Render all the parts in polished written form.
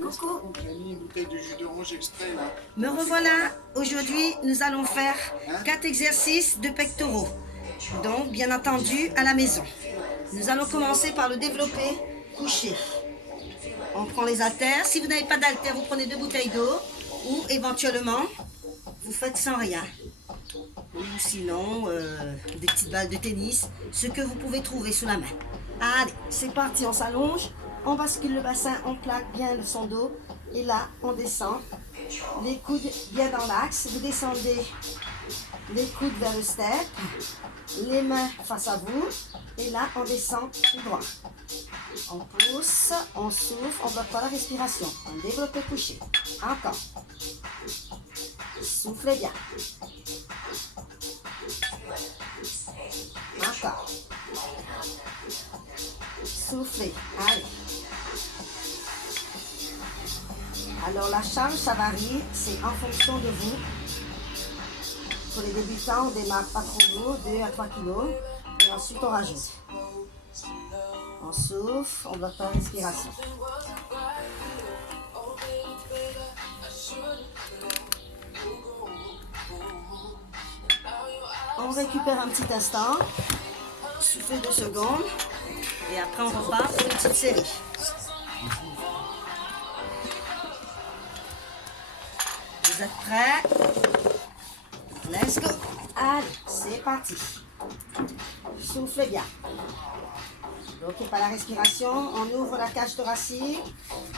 Coucou. J'ai mis une bouteille de jus d'orange extrait là. Me revoilà. Aujourd'hui, nous allons faire 4 exercices de pectoraux. Donc, bien entendu, à la maison. Nous allons commencer par le développé couché. On prend les haltères. Si vous n'avez pas d'haltères, vous prenez 2 bouteilles d'eau. Ou éventuellement, vous faites sans rien. Ou sinon, des petites balles de tennis. Ce que vous pouvez trouver sous la main. Allez, c'est parti, on s'allonge. On bascule le bassin, on plaque bien son dos. Et là, on descend. Les coudes bien dans l'axe. Vous descendez les coudes vers le step. Les mains face à vous. Et là, on descend tout droit. On pousse, on souffle, on ne bloque pas la respiration. On développe le couché. Encore. Soufflez bien. Encore. Soufflez. Allez. Alors la charge, ça varie. C'est en fonction de vous. Pour les débutants, on démarre pas trop lourd, 2 à 3 kilos. Et ensuite, on rajoute. On souffle, on bloque pas la respiration. On récupère un petit instant. Soufflez 2 secondes. Et après, on repart pour une petite série. Vous êtes prêts? Let's go! Allez, c'est parti. Soufflez bien. Bloquez pas la respiration. On ouvre la cage thoracique.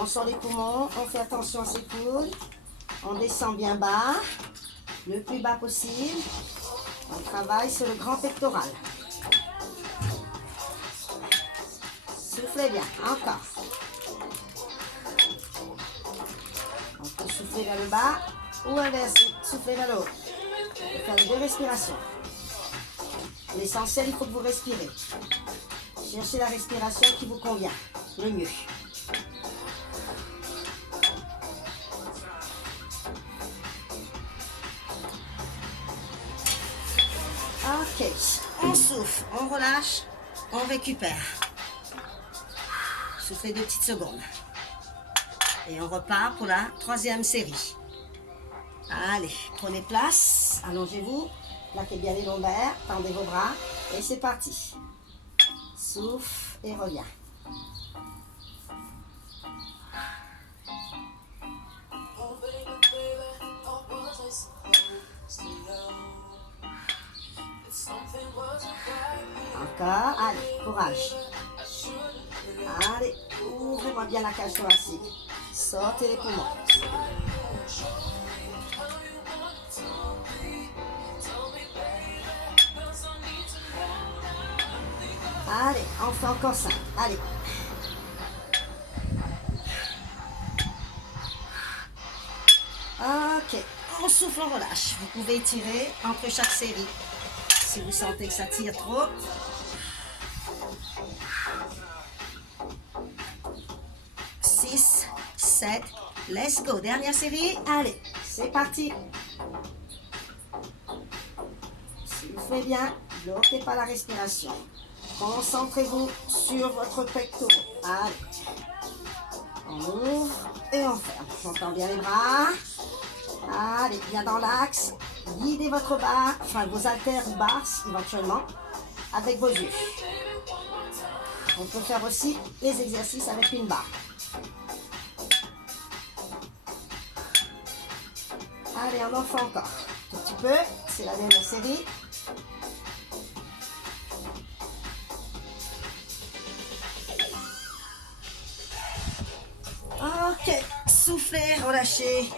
On sort les poumons. On fait attention à ses coudes. On descend bien bas. Le plus bas possible. On travaille sur le grand pectoral. Soufflez bien. Encore. On peut souffler vers le bas ou inverser. Souffler vers le haut. Faire les 2 respirations. L'essentiel, il faut que vous respirez. Cherchez la respiration qui vous convient le mieux. Ok, on souffle, on relâche, on récupère. Soufflez 2 petites secondes. Et on repart pour la 3e série. Allez, prenez place, allongez-vous, plaquez bien les lombaires, tendez vos bras et c'est parti. Souffle et reviens. Encore, allez, courage. Allez, ouvrez-moi bien la cage thoracique. Sortez les poumons. Allez, on fait encore ça. Allez. Ok, on souffle, on relâche. Vous pouvez étirer entre chaque série. Si vous sentez que ça tire trop. 6, 7, let's go. Dernière série. Allez, c'est parti. Soufflez bien, bloquez pas la respiration. Concentrez-vous sur votre pectoral. Allez. On ouvre et on ferme. J'entends bien les bras. Allez, bien dans l'axe. Guidez votre barre, enfin vos haltères ou barres éventuellement, avec vos yeux. On peut faire aussi les exercices avec une barre. Allez, on en fait encore. Un petit peu. C'est la dernière série. Ok, soufflez, relâchez,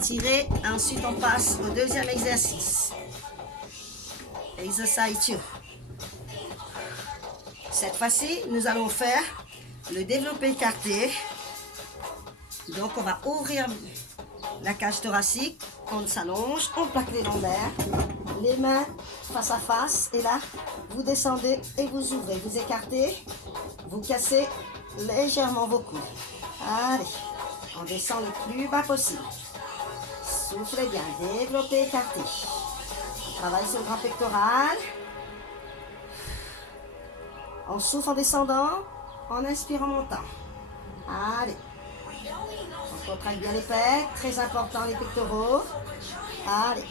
tirez. Ensuite, on passe au 2e exercice. Exercise 2. Cette fois-ci, nous allons faire le développé écarté. Donc, on va ouvrir la cage thoracique. On s'allonge, on plaque les lombaires, les mains face à face. Et là, vous descendez et vous ouvrez. Vous écartez, vous cassez légèrement vos coudes. Allez, on descend le plus bas possible. Soufflez bien, développez, écartez. On travaille sur le grand pectoral. On souffle en descendant, on inspire en montant. Allez. Contracte bien les pecs. Très important les pectoraux. Allez.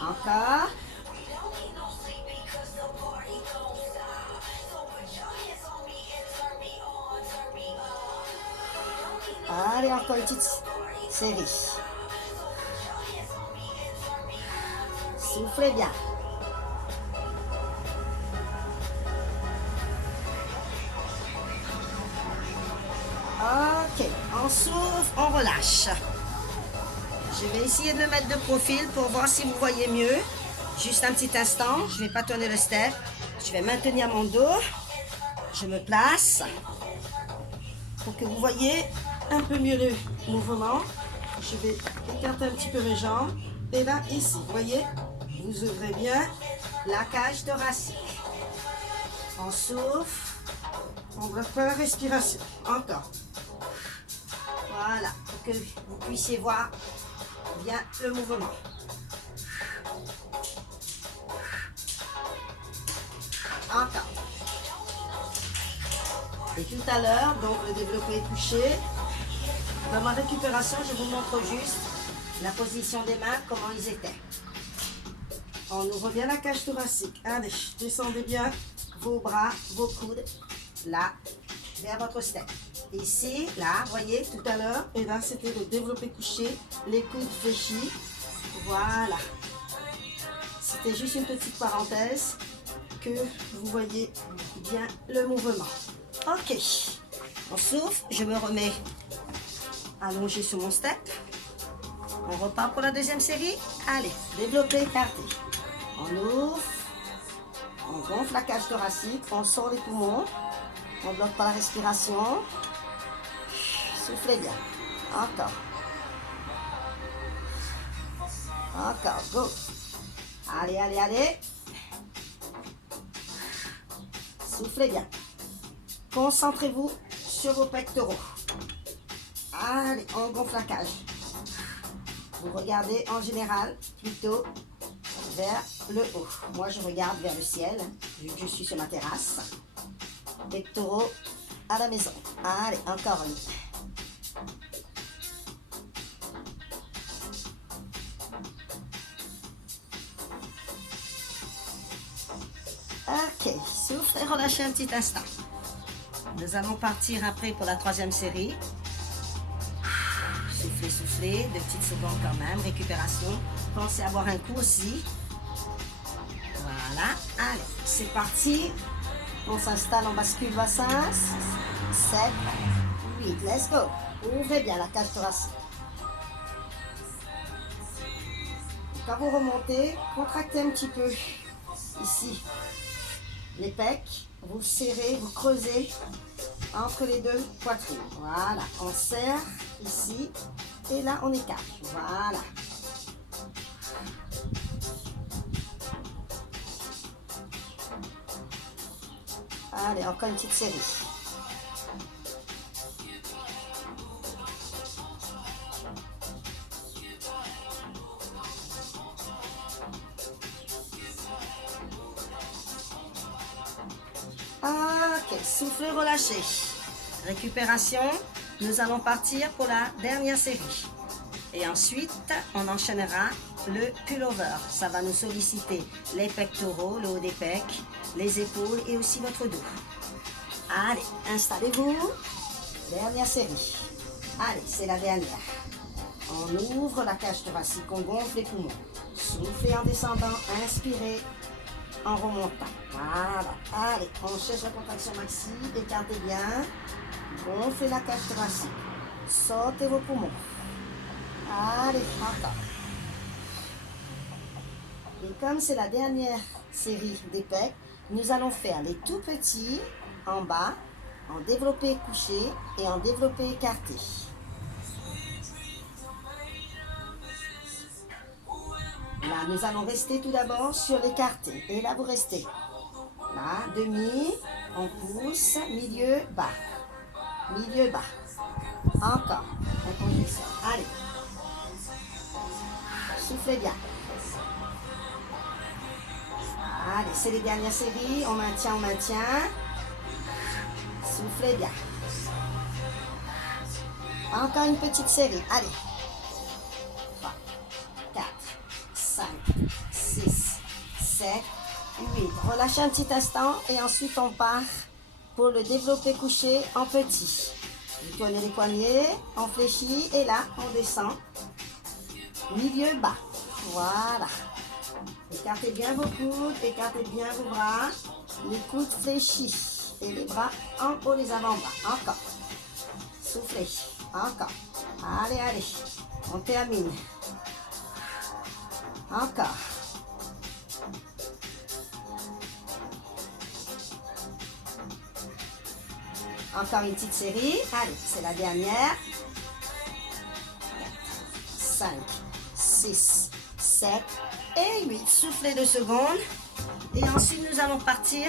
Encore. Allez, encore une petite série. Soufflez bien. Ok, on souffle, on relâche. Je vais essayer de le mettre de profil pour voir si vous voyez mieux. Juste un petit instant, je ne vais pas tourner le step. Je vais maintenir mon dos. Je me place pour que vous voyez un peu mieux le mouvement. Je vais écarter un petit peu mes jambes. Et là, ici, vous voyez, vous ouvrez bien la cage thoracique. On souffle. On bloque pas la respiration. Encore. Voilà, pour que vous puissiez voir bien le mouvement. Encore. Et tout à l'heure, donc le développé couché. Dans ma récupération, je vous montre juste la position des mains, comment ils étaient. On ouvre bien la cage thoracique. Allez, descendez bien vos bras, vos coudes, là, vers votre step. Ici, là, voyez, tout à l'heure, et là, c'était le développé couché, les coudes fléchis. Voilà. C'était juste une petite parenthèse que vous voyez bien le mouvement. Ok, on souffle, je me remets allongé sur mon step. On repart pour la deuxième série. Allez, développé, écarté. On ouvre, on gonfle la cage thoracique, on sort les poumons, on ne bloque pas la respiration. Soufflez bien. Encore. Encore, go. Allez, allez, allez. Soufflez bien. Concentrez-vous sur vos pectoraux. Allez, on gonfle la cage. Vous regardez en général plutôt vers le haut. Moi, je regarde vers le ciel, vu que je suis sur ma terrasse. Pectoraux à la maison. Allez, encore une. Ok, souffle et relâchez un petit instant. Nous allons partir après pour la troisième série. Soufflez, soufflez, 2 petites secondes quand même, récupération. Pensez à avoir un coup aussi. Voilà, allez, c'est parti. On s'installe, on bascule bassin. 7, 8, let's go. Ouvrez bien la cage thoracique. Quand vous remontez, contractez un petit peu ici les pecs, vous serrez, vous creusez entre les deux poitrines. Voilà, on serre ici et là on écarte. Voilà. Allez, encore une petite série. Ok, soufflez, relâchez. Récupération. Nous allons partir pour la dernière série. Et ensuite, on enchaînera le pullover. Ça va nous solliciter les pectoraux, le haut des pecs, les épaules et aussi votre dos. Allez, installez-vous. Dernière série. Allez, c'est la dernière. On ouvre la cage thoracique, on gonfle les poumons. Soufflez en descendant, inspirez en remontant. Voilà. Allez, on cherche la contraction maxi, écartez bien. Gonflez la cage thoracique. Sortez vos poumons. Allez, encore. Et comme c'est la dernière série des pecs, nous allons faire les tout petits en bas, en développé couché et en développé écarté. Là, nous allons rester tout d'abord sur l'écarté. Et là, vous restez. Là, demi, on pousse, milieu, bas. Milieu, bas. Encore. On conduit ça. Allez. Soufflez bien. Allez, c'est les dernières séries. On maintient, on maintient. Soufflez bien. Encore une petite série. Allez. 3, 4, 5, 6, 7, 8. Relâchez un petit instant et ensuite on part pour le développé couché en petit. Vous tournez les poignets, on fléchit et là on descend. Milieu bas. Voilà. Écartez bien vos coudes, écartez bien vos bras. Les coudes fléchis et les bras en haut, les avant-bras. Encore. Soufflez. Encore. Allez, allez. On termine. Encore. Encore une petite série. Allez, c'est la dernière. 5, 6, 7 et 8. Soufflez 2 secondes. Et ensuite, nous allons partir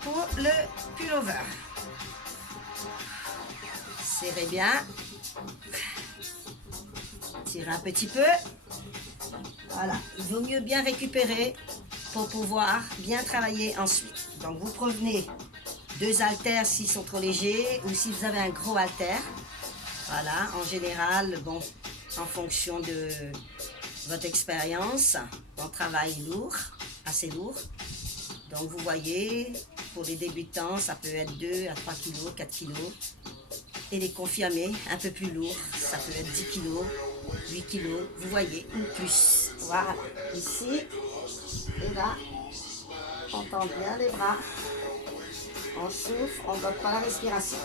pour le pullover. Serrez bien. Tirez un petit peu. Voilà. Il vaut mieux bien récupérer pour pouvoir bien travailler ensuite. Donc, vous prenez 2 haltères s'ils sont trop légers ou si vous avez un gros haltère. Voilà. En général, bon, en fonction de votre expérience, on travaille lourd, assez lourd. Donc, vous voyez, pour les débutants, ça peut être 2 à 3 kg, 4 kg. Et les confirmés, un peu plus lourds, ça peut être 10 kg, 8 kg, vous voyez, ou plus. Voilà, ici, et là, on tend bien les bras, on souffle, on ne bloque pas la respiration.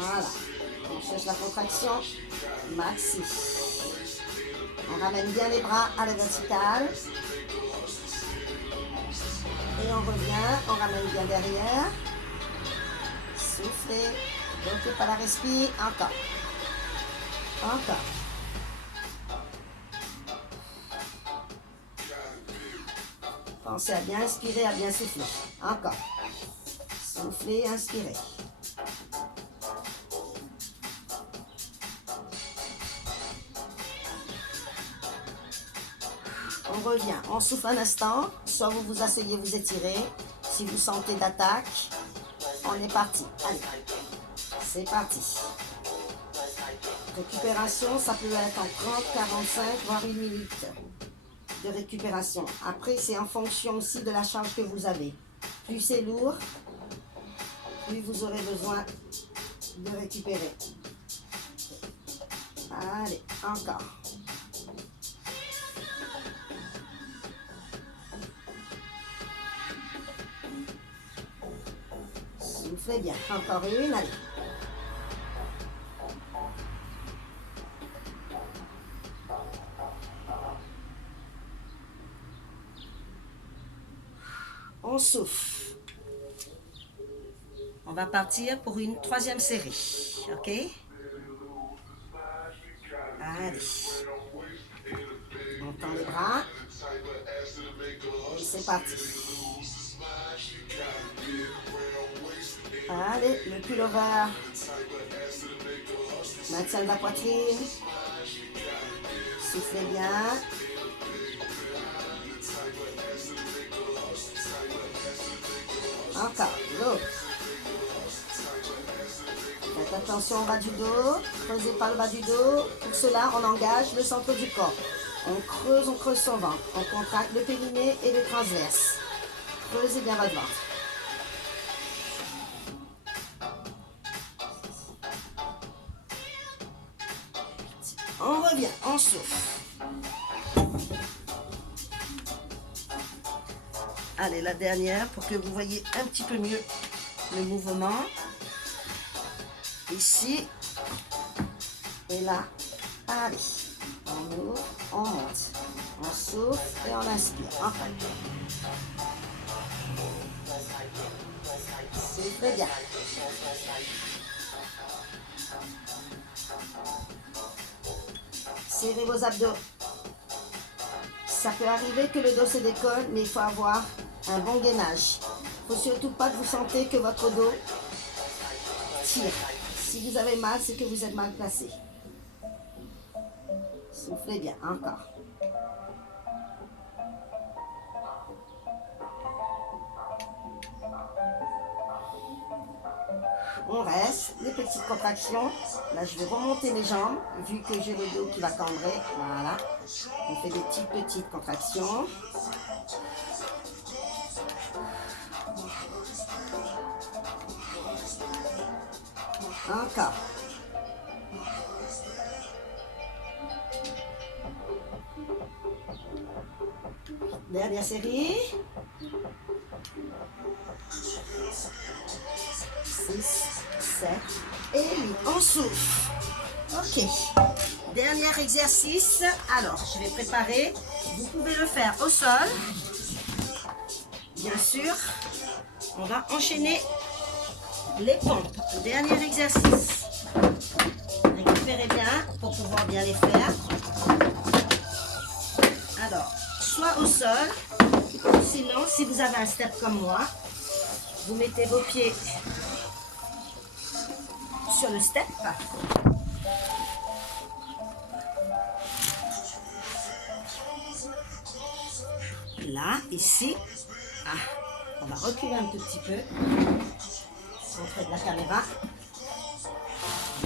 Voilà, on cherche la contraction, maxi. On ramène bien les bras à la verticale. Et on revient, on ramène bien derrière. Soufflez. Bloquez pas la respire. Encore. Encore. Pensez à bien inspirer, à bien souffler. Encore. Soufflez, inspirez. On revient. On souffle un instant. Soit vous vous asseyez, vous étirez. Si vous sentez d'attaque, on est parti. Allez. C'est parti. Récupération, ça peut être en 30, 45, voire 1 minute de récupération. Après, c'est en fonction aussi de la charge que vous avez. Plus c'est lourd, plus vous aurez besoin de récupérer. Allez, encore. Soufflez bien. Encore une, allez. On souffle. On va partir pour une 3e série. OK? Allez. On tend les bras. Et c'est parti. Allez, le pullover. Maintien de la poitrine. Soufflez bien. Encore, l'autre. Faites attention au bas du dos. Creusez pas le bas du dos. Pour cela, on engage le centre du corps. On creuse son ventre. On contracte le périnée et le transverse. Creusez bien votre ventre. On revient, on souffle. Allez, la dernière pour que vous voyez un petit peu mieux le mouvement. Ici. Et là. Allez. On ouvre, on monte. On souffle et on inspire. Enfin. C'est très bien. Serrez vos abdos. Ça peut arriver que le dos se décolle, mais il faut avoir un bon gainage. Il ne faut surtout pas que vous sentez que votre dos tire. Si vous avez mal, c'est que vous êtes mal placé. Soufflez bien, encore. on reste, les petites contractions. Là, je vais remonter mes jambes, vu que j'ai le dos qui va cambrer. Voilà. On fait des petites contractions. Encore. Dernière série. 6, 7 et 8. On souffle. Ok. Dernier exercice. Alors, je vais préparer. Vous pouvez le faire au sol. Bien sûr. On va enchaîner les pompes. Dernier exercice. Récupérez bien pour pouvoir bien les faire. Alors, soit au sol, sinon, si vous avez un step comme moi, vous mettez vos pieds sur le step. Là, ici. Ah, on va reculer un tout petit peu. Auprès de la caméra.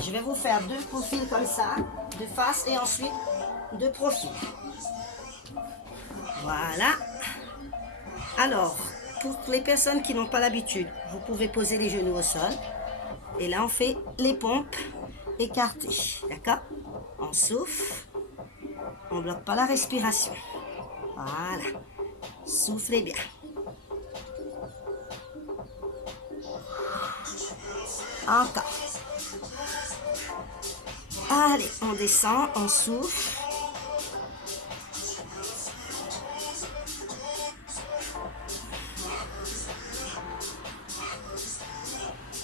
Je vais vous faire 2 profils comme ça, de face et ensuite de profil. Voilà. Alors, pour les personnes qui n'ont pas l'habitude, vous pouvez poser les genoux au sol. Et là, on fait les pompes écartées. D'accord? On souffle. On ne bloque pas la respiration. Voilà. Soufflez bien. Encore. Allez, on descend, on souffle.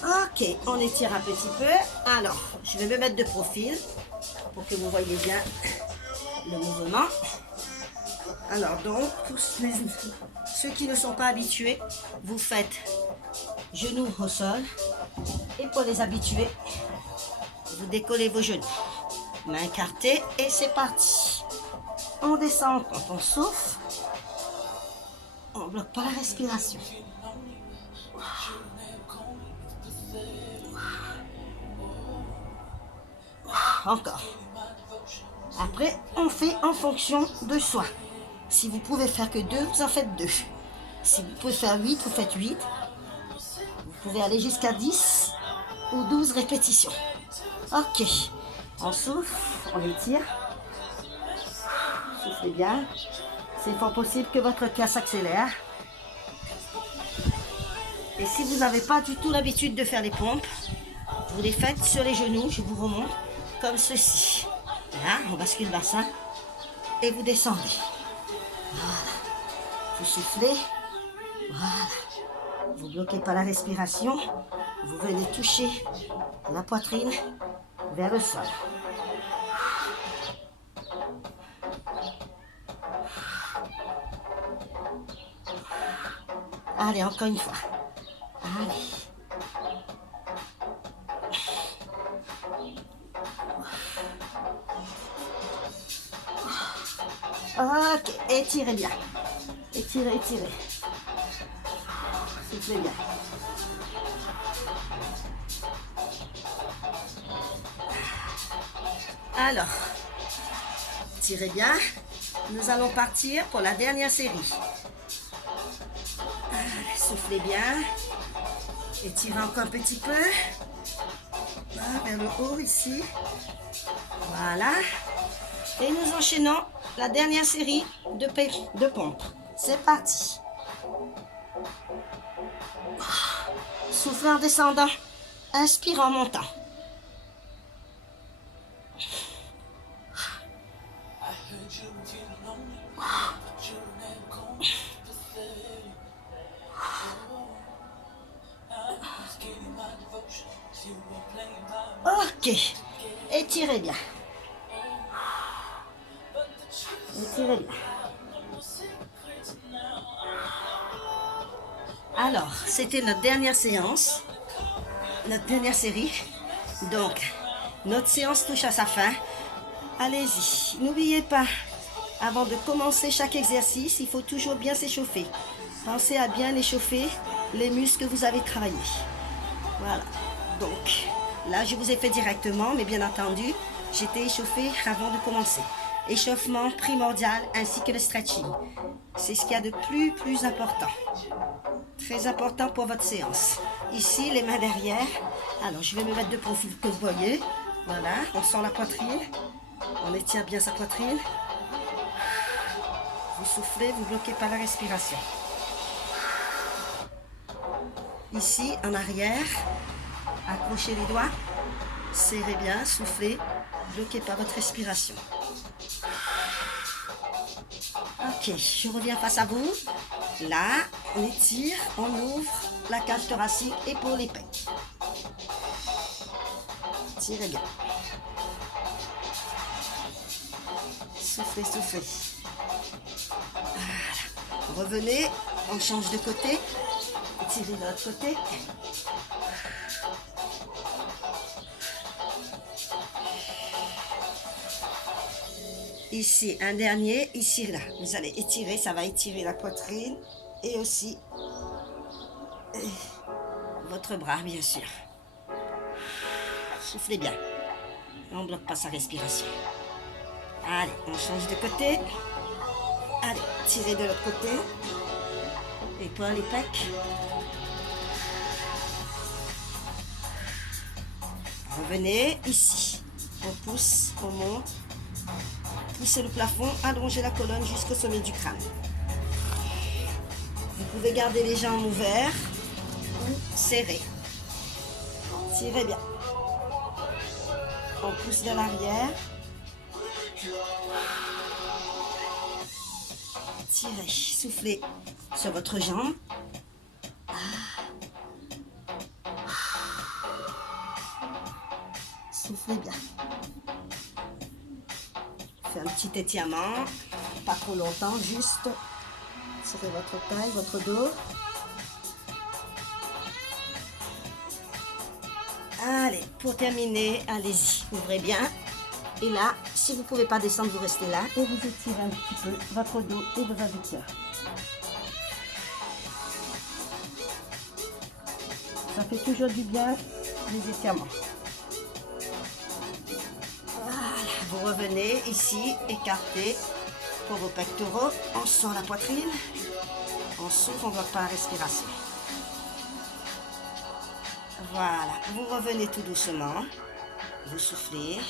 Ok, on étire un petit peu. Alors, je vais me mettre de profil pour que vous voyez bien le mouvement. Alors donc, pour ceux qui ne sont pas habitués, vous faites genoux au sol. Et pour les habitués, vous décollez vos genoux. Mains écartées et c'est parti. On descend quand on souffle. On ne bloque pas la respiration. Encore. Après, on fait en fonction de soi. Si vous pouvez faire que 2, vous en faites 2. Si vous pouvez faire 8, vous faites 8. Vous pouvez aller jusqu'à 10 ou 12 répétitions. Ok. On souffle, on étire. Soufflez bien. C'est fort possible que votre cœur s'accélère. Et si vous n'avez pas du tout l'habitude de faire les pompes, vous les faites sur les genoux, je vous remonte, comme ceci. Là, on bascule le bassin et vous descendez. Voilà. Vous soufflez. Voilà. Vous ne bloquez pas la respiration. Vous venez toucher la poitrine vers le sol. Allez, encore une fois. Allez. Ok, étirez bien. Étirez, étirez. Soufflez bien. Alors, tirez bien. Nous allons partir pour la dernière série. Allez, soufflez bien. Étirez encore un petit peu. Là, vers le haut ici. Voilà. Et nous enchaînons la dernière série de pompes. C'est parti. Soufflez en descendant. Inspirez en montant. Ok. Étirez bien. Étirez bien. Alors, c'était notre dernière séance, notre dernière série. Donc, notre séance touche à sa fin. Allez-y. N'oubliez pas, avant de commencer chaque exercice, il faut toujours bien s'échauffer. Pensez à bien échauffer les muscles que vous avez travaillés. Voilà. Donc, là, je vous ai fait directement, mais bien entendu, j'étais échauffée avant de commencer. Échauffement primordial ainsi que le stretching. C'est ce qu'il y a de plus important. Très important pour votre séance. Ici, les mains derrière. Alors, je vais me mettre de profil que vous voyez. Voilà, on sent la poitrine. On étire bien sa poitrine. Vous soufflez, vous ne bloquez pas la respiration. Ici, en arrière, accrochez les doigts. Serrez bien, soufflez. Bloquez pas votre respiration. Ok, je reviens face à vous. Là, on étire, on ouvre la cage thoracique et pour les pecs. Tirez bien. Soufflez, soufflez. Voilà. Revenez, on change de côté. Tirez de l'autre côté. Ici, un dernier, ici, là. Vous allez étirer, ça va étirer la poitrine et aussi votre bras, bien sûr. Soufflez bien. On ne bloque pas sa respiration. Allez, on change de côté. Allez, tirez de l'autre côté. Épaules et pecs. Revenez ici. On pousse, on monte. Poussez le plafond, allongez la colonne jusqu'au sommet du crâne. Vous pouvez garder les jambes ouvertes ou serrées. Tirez bien. On pousse vers l'arrière. Tirez, soufflez sur votre jambe. Soufflez bien. Un petit étirement, pas trop longtemps, juste tirez votre taille, votre dos. Allez, pour terminer, allez-y, ouvrez bien. Et là, si vous ne pouvez pas descendre, vous restez là et vous étirez un petit peu votre dos et vos adducteurs. Ça fait toujours du bien, les étirements. Vous revenez ici, écarté pour vos pectoraux. On sent la poitrine. On souffle, on ne bloque pas la respiration. Voilà, vous revenez tout doucement. Vous soufflez.